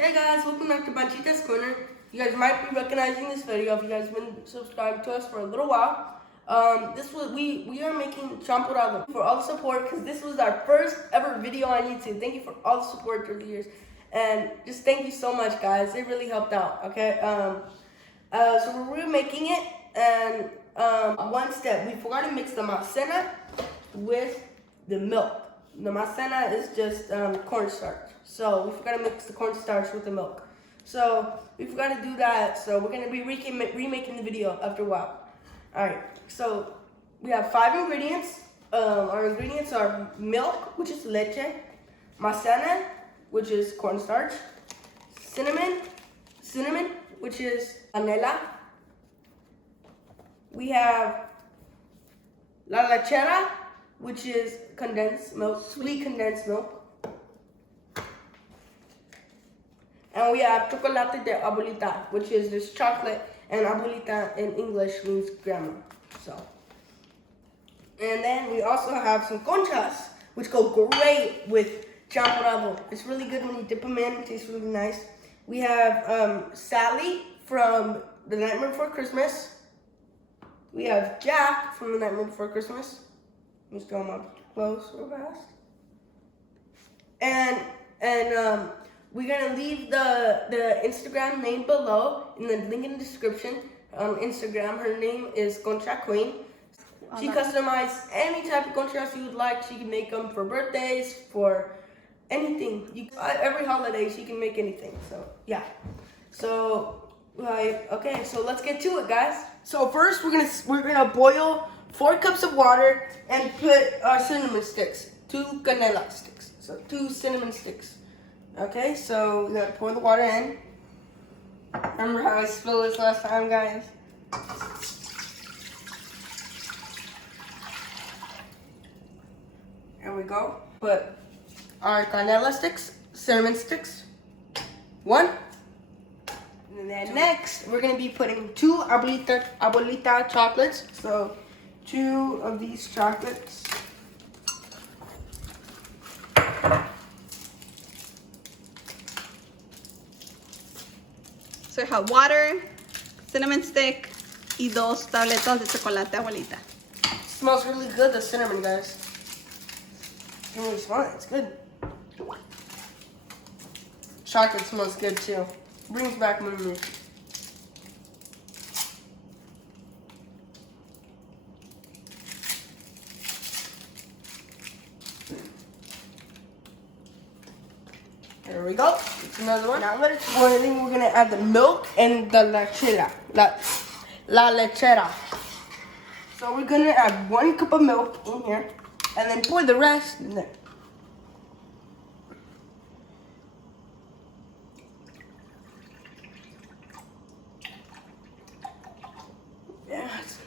Hey guys, welcome back to Panchita's Corner. You guys might be recognizing this video if you guys have been subscribed to us for a little while. We are making Champurado for all the support because this was our first ever video on YouTube. Thank you for all the support through the years, and just thank you so much, guys. It really helped out. Okay, so we're remaking it, and one step we forgot to mix the Maizena with the milk. The Maizena is just cornstarch. So we forgot to mix the cornstarch with the milk. So we forgot to do that. So we're gonna be remaking the video after a while. All right. So we have 5 ingredients. Our ingredients are milk, which is leche, Maizena, which is cornstarch, cinnamon, which is canela. We have la lechera, which is condensed milk, sweet condensed milk. And we have chocolate de Abuelita, which is this chocolate, and Abuelita in English means grandma. So, and then we also have some conchas, which go great with champurado. It's really good when you dip them in. It tastes really nice. We have Sally from The Nightmare Before Christmas. We have Jack from The Nightmare Before Christmas. Let me throw them up close real fast. And we're gonna leave the Instagram name below in the link in the description. On Instagram, her name is Concha Queen. She customizes any type of conchas you would like. She can make them for birthdays, for anything. Every holiday, she can make anything. So yeah. So okay. So let's get to it, guys. So first, we're gonna boil 4 cups of water and put our cinnamon sticks, 2 canela sticks. So 2 cinnamon sticks. Okay, so we gotta pour the water in. Remember how I spilled this last time, guys? There we go. Put our canela sticks, cinnamon sticks, 1. And then next, we're gonna be putting 2 Abuelita chocolates. So 2 of these chocolates. So we have water, cinnamon stick, y 2 tabletas de chocolate Abuelita. It smells really good, the cinnamon, guys. You can really smell it, it's good. Chocolate smells good too. Brings back memories. There we go. It's another one. Now that it's boiling, we're gonna add the milk and the lechera. La lechera. So we're gonna add 1 cup of milk in here, and then pour the rest in there. Yes.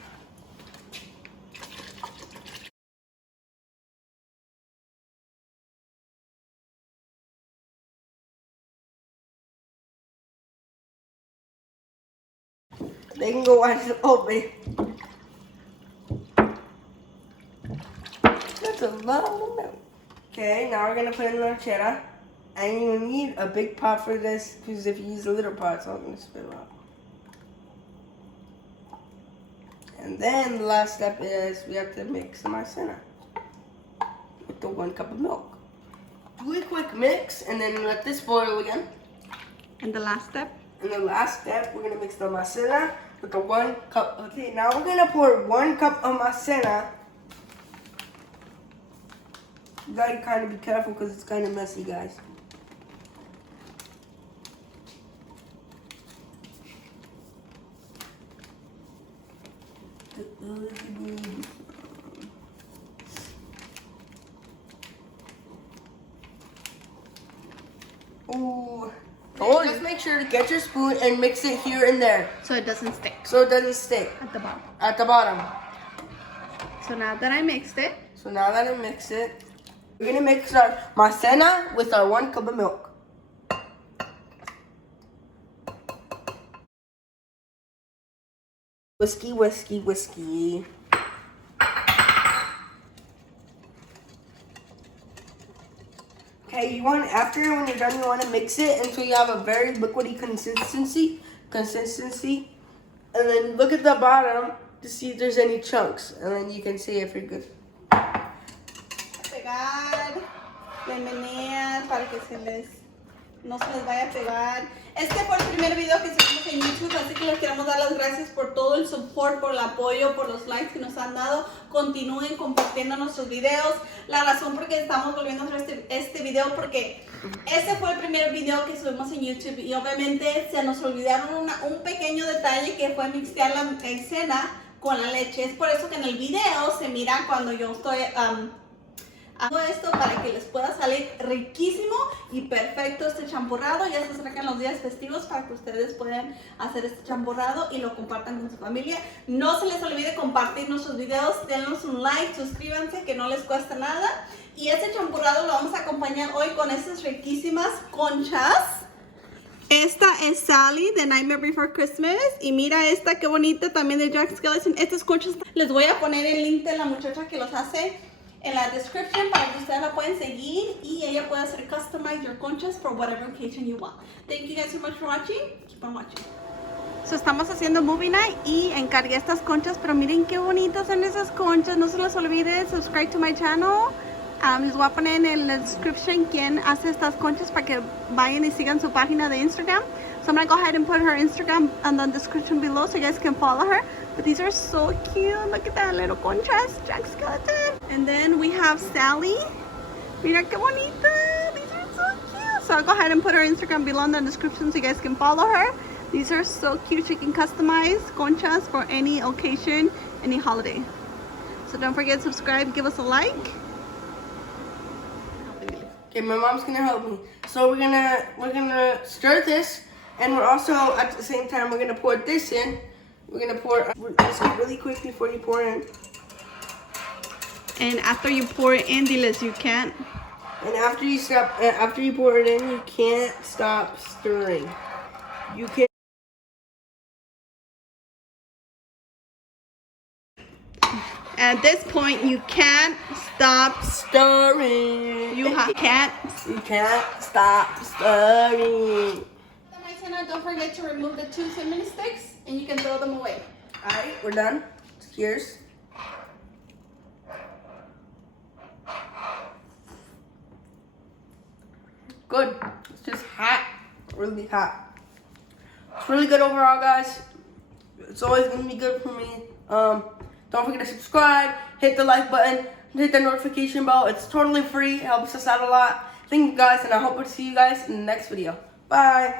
They can go watch it open. That's a lot of milk. Okay, now we're gonna put in the lechera. And you need a big pot for this, because if you use a little pot, it's all gonna spill out. And then the last step is we have to mix the Maizena with the 1 cup of milk. Do a quick mix, and then let this boil again. And the last step? And the last step, we're gonna mix the Maizena with the 1 cup. Okay, now we're gonna pour 1 cup of Maizena. You gotta kind of be careful because it's kind of messy, guys. Ooh. Oh, just make sure to get your spoon and mix it here and there. So it doesn't stick. So it doesn't stick. At the bottom. At the bottom. So now that I mixed it, we're gonna mix our Maizena with our 1 cup of milk. Whiskey, whiskey, whiskey. Okay, you want after when you're done, you want to mix it until you have a very liquidy consistency, and then look at the bottom to see if there's any chunks, and then you can see if you're good. Pegar, le menean para que no se les vaya a pegar. Este fue el primer video que subimos en YouTube, así que les queremos dar las gracias por todo el support, por el apoyo, por los likes que nos han dado. Continúen compartiendo nuestros videos. La razón por qué estamos volviendo a hacer este video porque este fue el primer video que subimos en YouTube y obviamente se nos olvidaron un pequeño detalle que fue mixtear la maizena con la leche. Es por eso que en el video se mira cuando yo estoy hago esto para que les pueda salir riquísimo y perfecto este champurrado. Ya se acercan los días festivos para que ustedes puedan hacer este champurrado y lo compartan con su familia. No se les olvide compartir nuestros videos, denos un like, suscríbanse que no les cuesta nada. Y este champurrado lo vamos a acompañar hoy con estas riquísimas conchas. Esta es Sally de Nightmare Before Christmas. Y mira esta qué bonita también de Jack Skellington. Estas conchas les voy a poner el link de la muchacha que los hace en la description para que ustedes la pueden seguir y ella puede hacer customize your conchas for whatever occasion you want. Thank you guys so much for watching. Keep on watching. So estamos haciendo movie night y encargué estas conchas, pero miren qué bonitas son esas conchas. No se les olvide subscribe to my channel. Les voy a poner en la description quién hace estas conchas para que vayan y sigan su página de Instagram. So I'm going to go ahead and put her Instagram on the description below so you guys can follow her. But these are so cute. Look at that little contrast, Jack Skellington. And then we have Sally. Mira qué bonita. These are so cute. So I'll go ahead and put her Instagram below in the description so you guys can follow her. These are so cute. She can customize conchas for any occasion, any holiday. So don't forget to subscribe, give us a like. Okay, my mom's gonna help me. So we're gonna stir this, and we're also at the same time we're gonna pour this in. We're gonna pour this really quick before you pour in. And after you pour it in, Diles, you can't. And after you pour it in, you can't stop stirring. You can't. At this point, you can't stop Stirring. You can't. You can't stop stirring. Maizena, don't forget to remove the 2 cinnamon sticks and you can throw them away. Alright, we're done. Cheers. Good. It's just hot. Really hot. It's really good overall, guys. It's always gonna be good for me. Don't forget to subscribe, hit the like button, hit the notification bell. It's totally free. It helps us out a lot. Thank you guys, and I hope to see you guys in the next video. Bye.